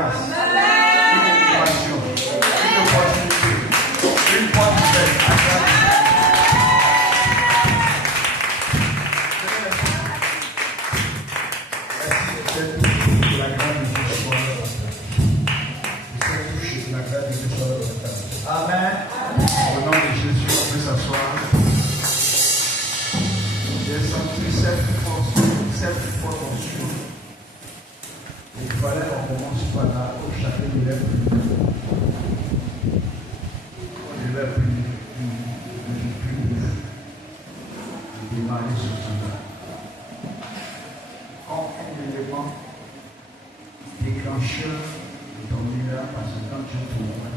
grâce, une élévation, une opportunité, une porte ouverte. Amen. Au nom de Jésus, on peut s'asseoir. J'ai senti cette forte onction. Il fallait qu'on commence par là, où chacun devait prier. On devait prier de démarrer ce jour-là. Comme un élément déclencheur de ton miracle, parce que quand tu trouves,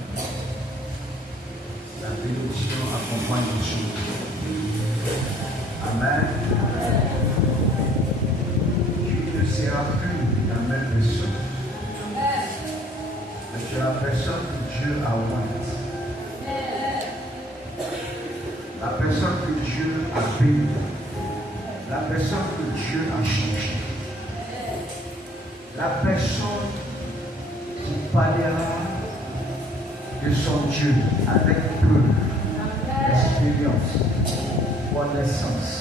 la bénédiction accompagne les choses. Amen. Tu ne seras plus la même personne. Mais tu es la personne que Dieu a ouverte. La personne que Dieu a bénie. La personne que Dieu a changée. La personne qui parlera de son Dieu avec preuve, expérience, connaissance.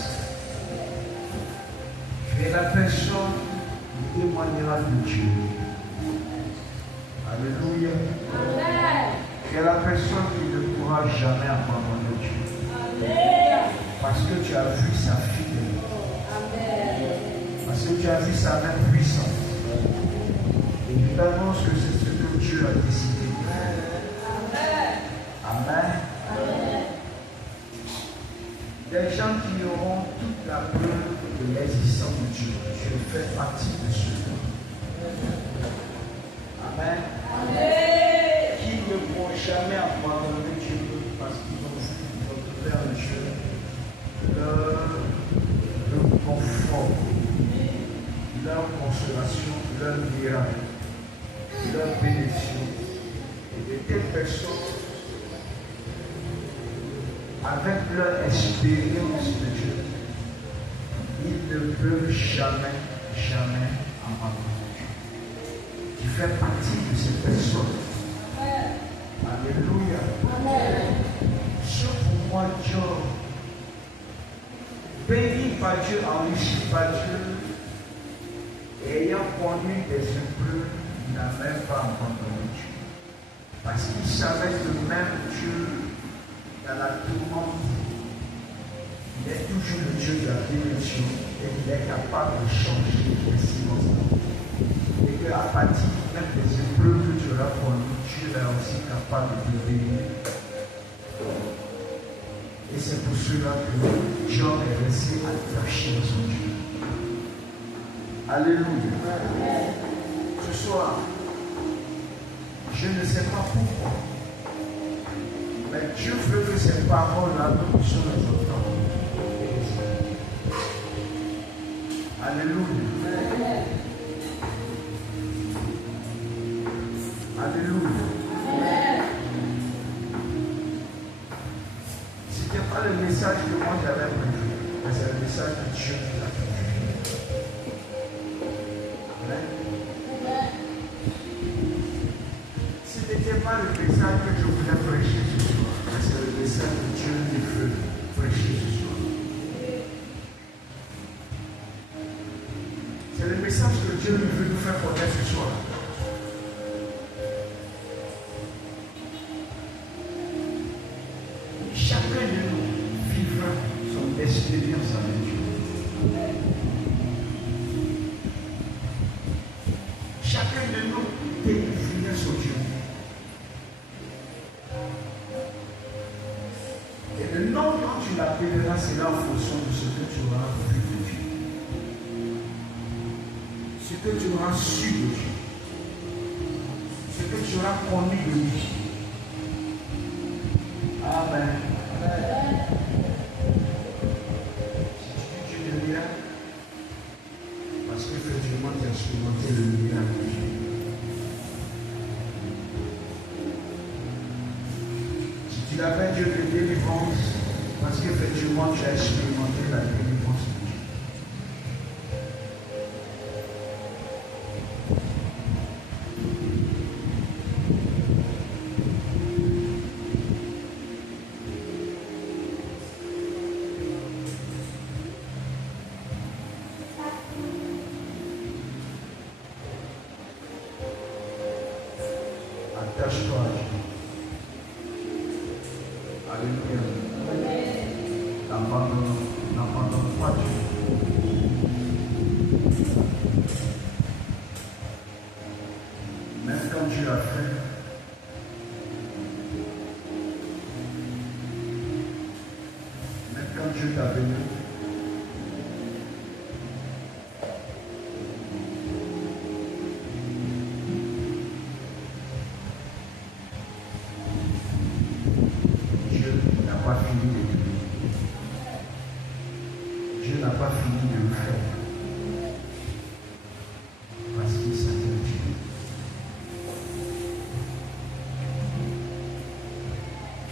Tu es la personne qui témoignera de Dieu. Alléluia. Amen. Tu es la personne qui ne pourra jamais abandonner Dieu. Amen. Parce que tu as vu sa fidélité. Amen. Parce que tu as vu sa main puissante. Et tu t'annonces que c'est ce que Dieu a décidé. Amen. Amen. Des gens qui auront toute la preuve de l'existence de Dieu. Je fais partie de ceux-là. Amen. Amen. Qui ne vont jamais abandonner Dieu parce qu'ils ont ouvert le Dieu, leur confort, leur consolation, leur miracle, leur bénédiction. Et de telles personnes, avec leur expérience de Dieu, ils ne peuvent jamais abandonner Dieu. Tu fais partie de ces personnes. Alléluia. Amen. Ce pour moi, Job, béni par Dieu, enrichi par Dieu, ayant connu des épreuves, il n'a même pas abandonné Dieu. Parce qu'il savait que même Dieu, dans la tourmente, il est toujours le Dieu de la bénédiction et il est capable de changer les circonstances. Et qu'à partir même des épreuves que tu auras connues, Dieu est aussi capable de te bénir. Et c'est pour cela que Jean est resté attaché à son Dieu. Alléluia. Ce soir, je ne sais pas pourquoi, mais Dieu veut que ces paroles-là nous puissions les entendre. Alléluia. Alléluia. Ce n'était pas le message que moi j'avais prévu, mais c'est le message que Dieu nous a prévu. Amen. Ce n'était pas le message que je voulais prêcher ce soir, mais c'est le message que Dieu nous veut prêcher ce soir. C'est le message que Dieu veut nous faire connaître ce soir. Chacun de nous vivra son expérience avec Dieu. Chacun de nous définira son Dieu. Et le nom dont tu l'appelleras sera en fonction de ce que tu auras vu de Dieu. Ce que tu auras su de Dieu. Ce que tu auras connu de lui. Amen. Si tu dis Dieu de miracle, parce qu'effectivement tu as expérimenté le miracle de Dieu. Si tu l'avais Dieu de délivrance, parce qu'effectivement tu as expérimenté la délivrance de Dieu. Attache-toi à Dieu. Alléluia. N'abandonne pas Dieu. Même quand Dieu a fait, même quand Dieu t'a béni, Dieu n'a pas fini de le faire. Dieu n'a pas fini de le faire. Parce qu'il s'appelle Dieu.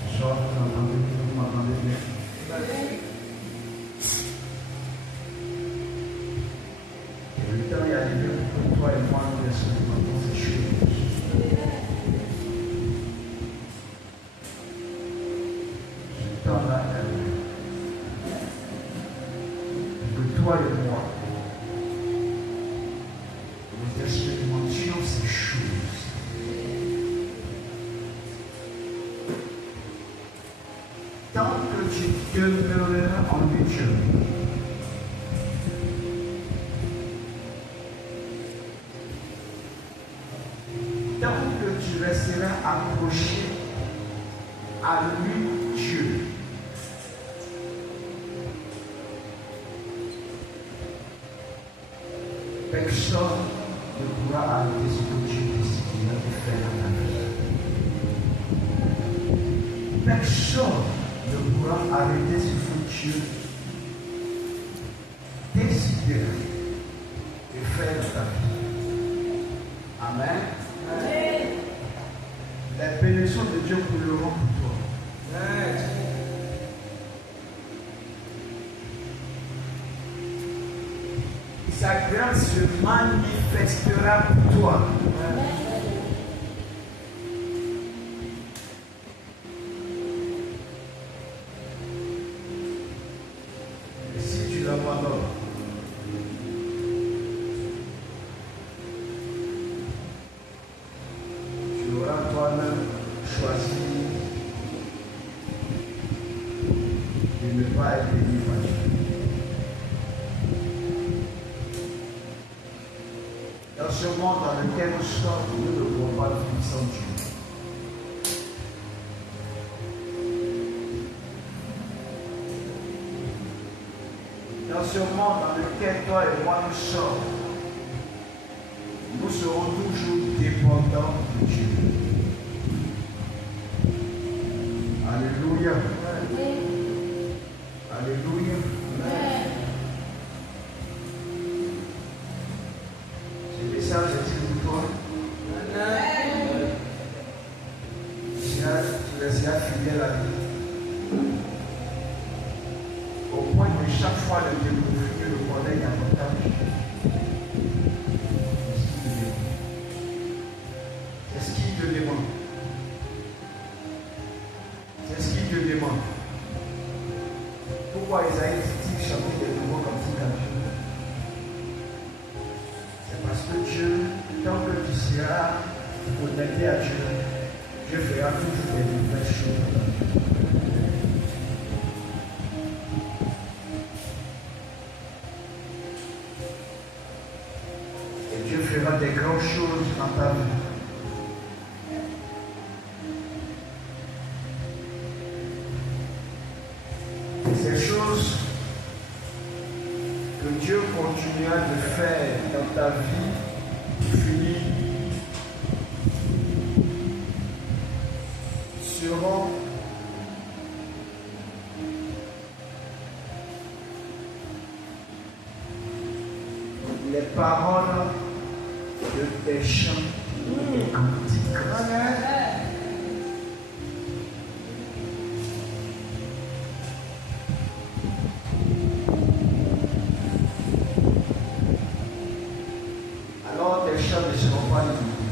Ce soir, vous m'entendez bien. Et le temps est arrivé pour toi et moi nous expérimentons ces choses. Ce temps-là est arrivé. Que toi et moi, nous expérimentions ces choses. Tant que tu demeureras en Dieu, tant que tu resteras accroché à lui, Dieu, personne ne pourra arrêter ce que Dieu décide de faire dans ta vie. Personne ne pourra arrêter ce que Dieu décide de faire dans ta vie. Amen. Amen. Les bénédictions de Dieu couleront pour toi. Amen. Sa grâce se manifestera pour toi. Amen. Et si tu l'abandonnes, tu auras toi-même choisi de ne pas être béni par Dieu. Dans ce monde dans lequel nous sommes, nous ne pouvons pas vivre sans Dieu. Dans ce monde dans lequel toi et moi nous sommes, nous serons toujours dépendants de Dieu. Alléluia. Alléluia. Ce message est pour toi. Tu resteras fidèle à lui. Au point de chaque fois de découvrir le bonheur davantage. C'est ce qu'il te demande. C'est ce qu'il te demande. Pourquoi Isaïe dit chanter des nouveaux comme ça dans Dieu? C'est parce que Dieu, tant que tu seras connecté à Dieu, Dieu fera toujours des nouvelles choses dans ta vie. Et Dieu fera des grandes choses dans ta vie. Ces choses que Dieu continuera de faire dans ta vie, finie, seront les paroles de tes chants et cantiques. Alors tes chants ne seront pas limités.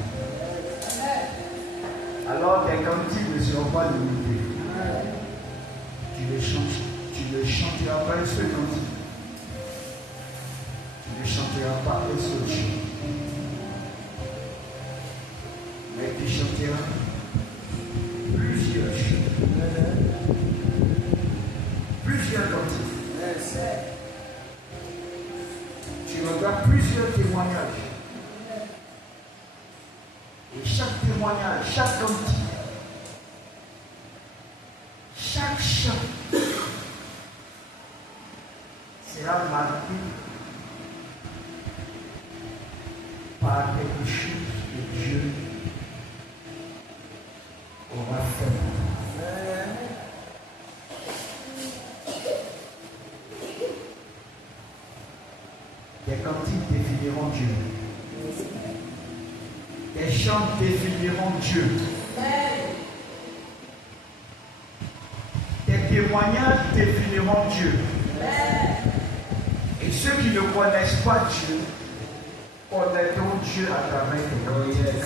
Alors tes cantiques ne seront pas limités. Tu ne chanteras pas un seul cantique. Tu ne chanteras pas un seul chant. Mais tu chanteras plusieurs choses. Plusieurs cantiques. Tu regardes plusieurs témoignages. Et chaque témoignage, chaque cantique, chaque chant sera marqué par quelque chose que Dieu aura fait. Tes cantiques définiront Dieu. Tes chants définiront Dieu. Tes témoignages définiront Dieu. Et ceux qui ne connaissent pas Dieu connaîtront Dieu à travers tes cantiques.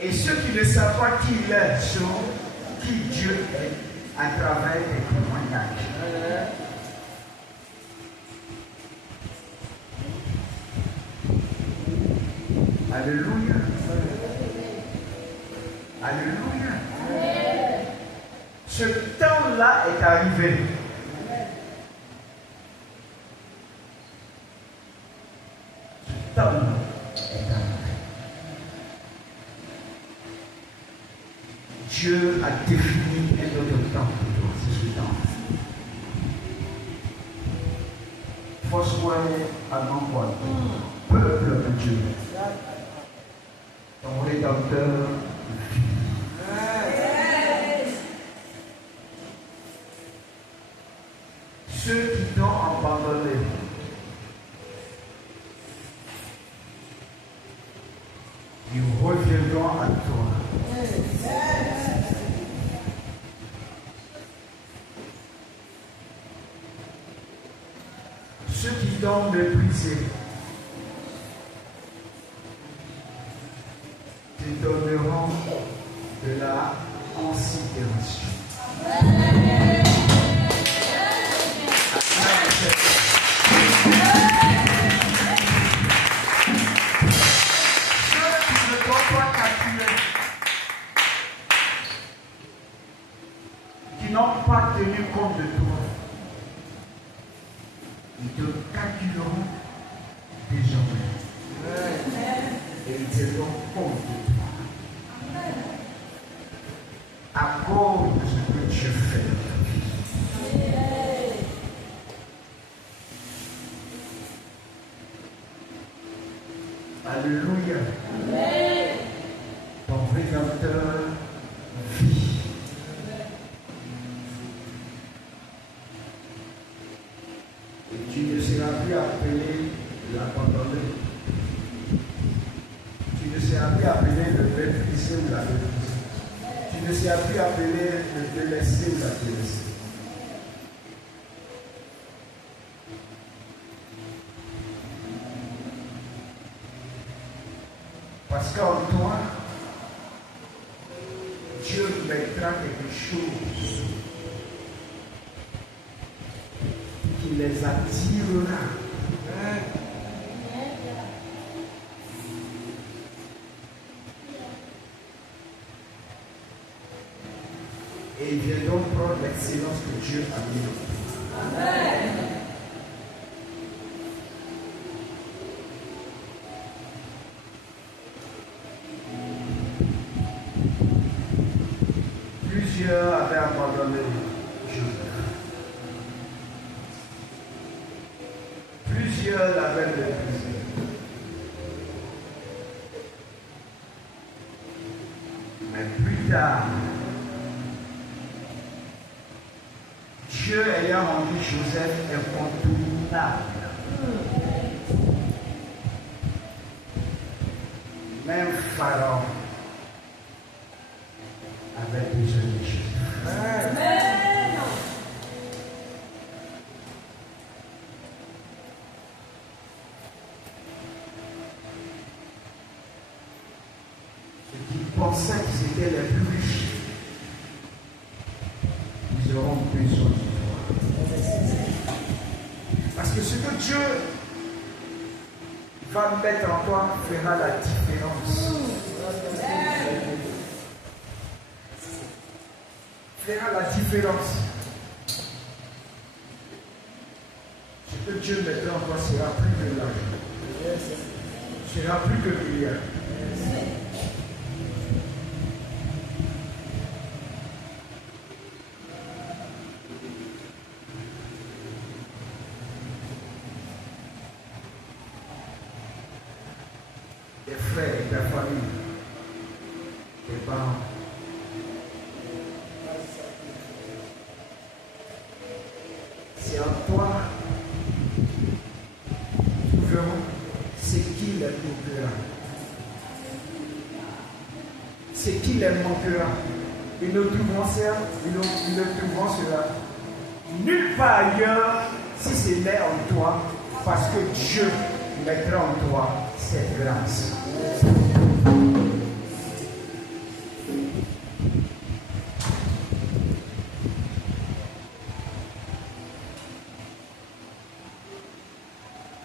Et ceux qui ne savent pas qui il est sauront qui Dieu est à travers tes témoignages. Alléluia. Alléluia. Ce temps-là est arrivé. Ce temps-là est arrivé. Dieu a défini un autre temps pour toi. C'est ce temps. Foursquare à Manquois. Peuple de Dieu. Ton Rédempteur vit. Ceux qui t'ont abandonné, ils reviendront à toi. Ceux qui t'ont méprisé, te donneront de la considération. Ceux qui ne t'ont pas calculé, qui n'ont pas tenu compte de toi, ils te calculeront désormais. Et ils tiendront compte de toi. À cause de ce que Dieu fait dans ta vie. Alléluia. Ton Rédempteur vit. Et tu ne seras plus appelé l'abandonné. Tu ne seras plus appelé le méprisé ou la méprisée. Tu ne seras plus appelé le délaissé ou la délaissée. Parce qu'en toi, Dieu mettra quelque chose qui les attirera. Et ils viendront prendre l'excellence que Dieu a mis. Amen. Plusieurs avaient abandonné Joseph. Plusieurs l'avaient méprisé. Mais plus tard, Dieu ayant rendu Joseph incontournable. Même Pharaon avait besoin de Joseph. Amen. Ceux qui pensaient qu'ils étaient les plus riches, ils auront besoin de toi. Parce que ce que Dieu va mettre en toi fera la différence. Fera la différence. Ce que Dieu mettra en toi sera plus que l'argent. Sera plus que le milliard. Tes frères et ta famille, tes parents. C'est en toi nous verrons ce qui les manquera. Ce qui les manquera. Et nous trouverons cela nulle part ailleurs si ce n'est en toi, parce que Dieu mettra en toi cette grâce.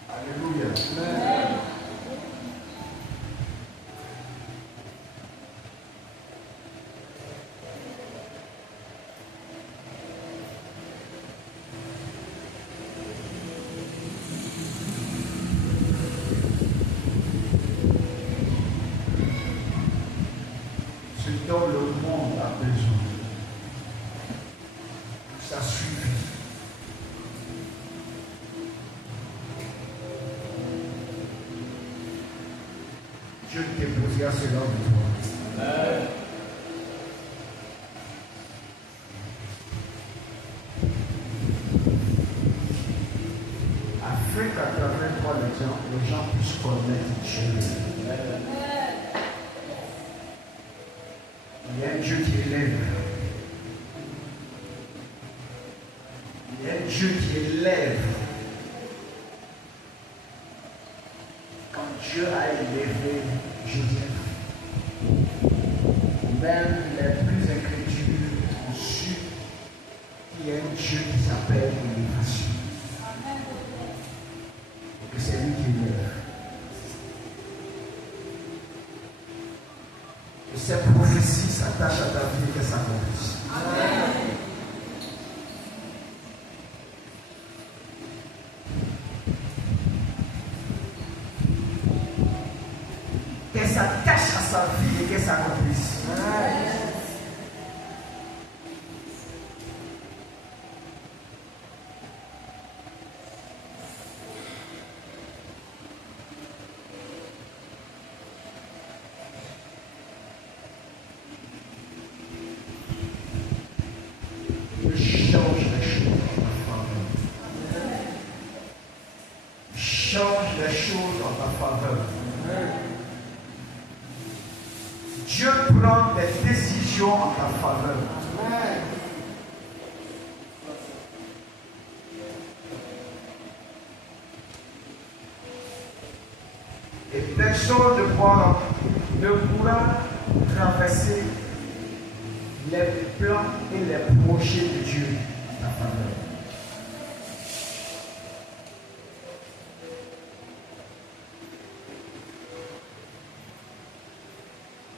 Alléluia. Ce dont le monde a besoin, ça suffit. Dieu déposera cela en toi. Afin qu'à travers toi, les gens puissent connaître Dieu. Il y a un Dieu qui élève. Il y a un Dieu qui élève. Quand Dieu a élevé Joseph, même les plus incrédules ont su qu'il y a un Dieu qui s'appelle l'élévation. Et que c'est lui qui élève. Et cette prophétie s'attache à ta vie et que ça s'accomplisse. Amen. Qu'elle s'attache à sa vie et qu'elle s'accomplisse. Change les choses en ta faveur. Dieu prend des décisions en ta faveur. Et personne ne pourra traverser les plans et les projets de Dieu en ta faveur.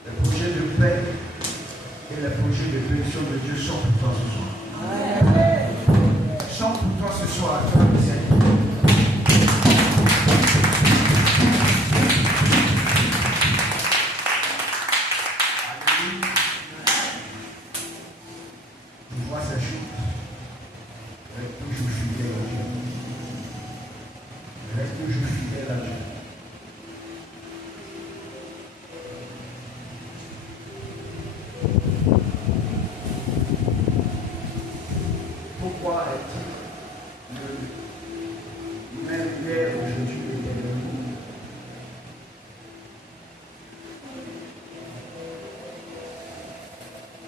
Les projets de paix et les projets de bénédiction de Dieu sont pour toi ce soir. Sont pour toi ce soir. Tu vois ces choses. Reste toujours fidèle à Dieu. Reste toujours fidèle à Dieu. Pourquoi est-il le même hier, aujourd'hui et éternellement?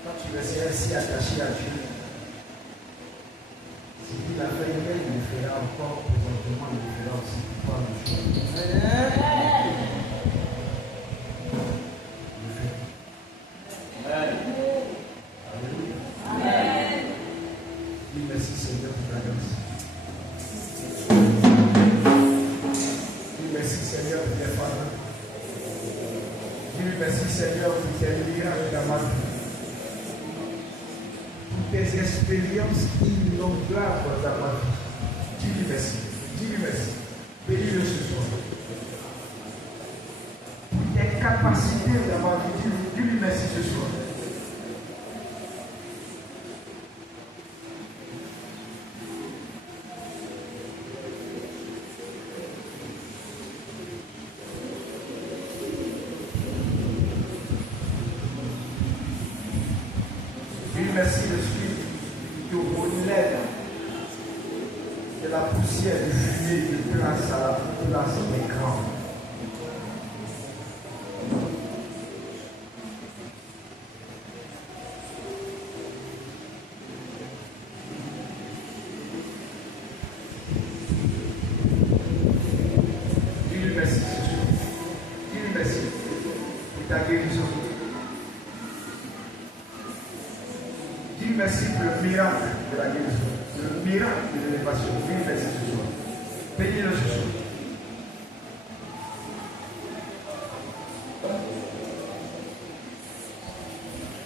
Quand tu resteras si attaché à Dieu, ce qu'il a fait hier, il le fera encore présentement, il le fera aussi pour toi le jour. Merci merci Seigneur pour tes paroles. Dis-lui merci Seigneur pour tes miracles dans ma vie. Pour tes expériences innombrables dans ma vie. Dis-lui merci. Dis-lui merci. Bénis-le ce soir. Pour tes capacités dans ma vie. Dis-lui merci ce soir. Merci le Spirit qui relève de la poussière de fumée de place à la place d'écran. Dis-lui merci ce soir. Dis-lui merci pour ta guérison. Merci pour le miracle de la guérison, le miracle de l'élévation. Dis merci ce soir. Bénis-le ce soir.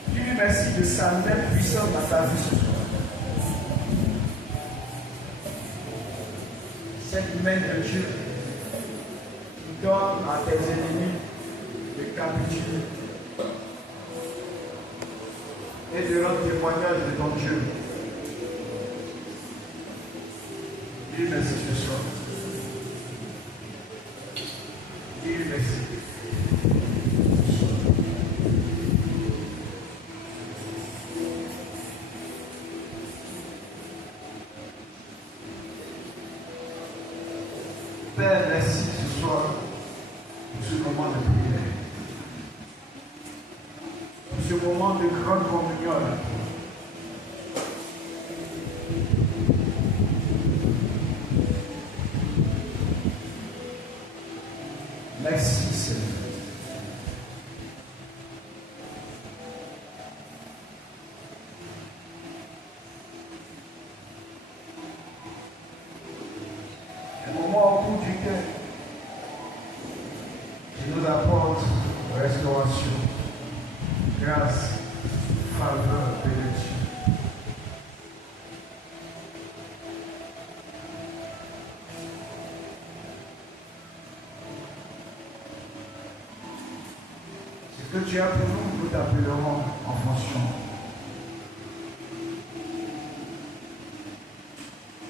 Dis merci de sa main puissante dans ta vie ce soir. Cette main de Dieu qui donne à tes ennemis de capituler et de rendre témoignage de ton Dieu. Dis merci ce soir. Dis merci. Père, merci ce soir pour ce moment de prière. Ce moment de grande communion. Merci Seigneur. Un moment au bout du cœur qui nous apporte restauration. Grâce, faveur de Dieu. Ce que tu as pour nous, nous t'appellerons en fonction.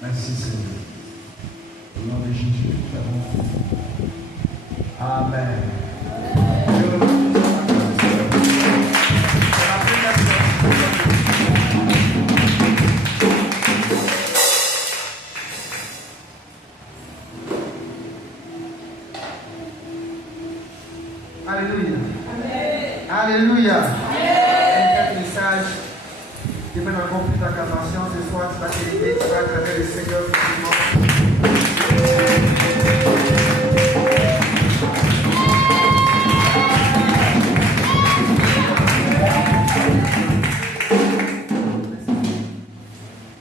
Merci Seigneur. Au nom de Jésus, nous avons. Amen. Alléluia. Amen. Alléluia. Un message qui mène encore plus ta convention ce soir, tu vas t'aider, tu vas travers le Seigneur.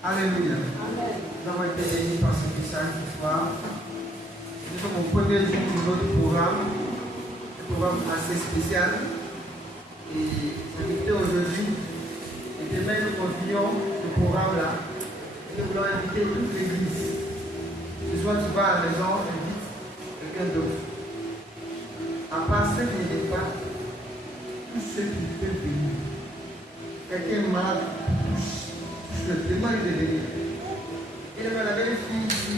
Alléluia. Nous avons été bénis par ce message ce soir. Nous sommes au premier jour de notre programme. Programme assez spécial et invité aujourd'hui et demain nous continuons ce programme là et nous voulons inviter toute l'église. Ce soir tu vas à la maison, invite quelqu'un d'autre. À part ceux qui ne viennent pas, tous ceux qui peuvent venir. Quelqu'un malade, touche le demande de venir. Et il y avait une fille ici,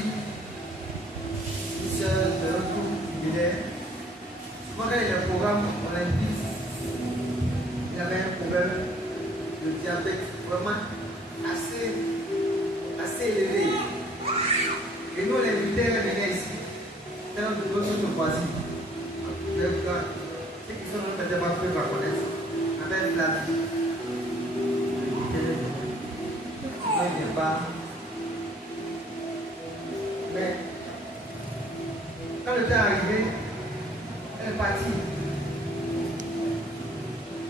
une sœur de notre groupe qui venait. Quand il y a un programme, on l'invite. Il avait un problème de diabète vraiment assez élevé. Et nous, on l'invitait à venir ici. C'est un peu de voisins. Ceux qui sont dans le débat peuvent la connaître. Avec la vie. Il ne vient pas. Mais quand le temps est arrivé, elle est partie.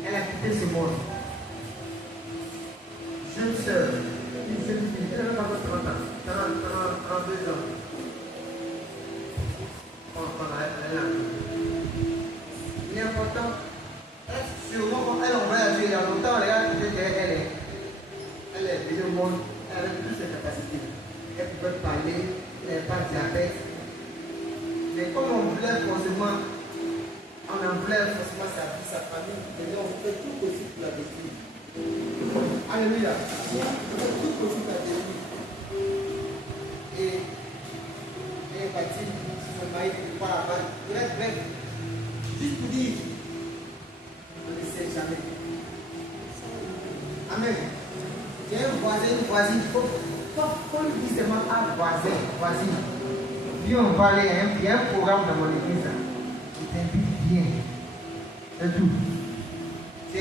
Elle a quitté ce monde. Jeune sœur, une jeune fille, elle n'a pas 30 ans, 32 ans. il n'est pas diabète. Mais comme on voulait forcément, sa vie, sa famille, et on fait tout possible pour la détruire. Alléluia. On fait tout possible pour la détruire. Et bâtir son mari qui ne parle pas. Bref, juste pour dire, on ne sait jamais. Amen. Il y a un voisin, une voisine, il faut lui dire seulement un voisine. Viens, on va aller, il y a un programme dans mon église. Il t'invite bien. C'est tout.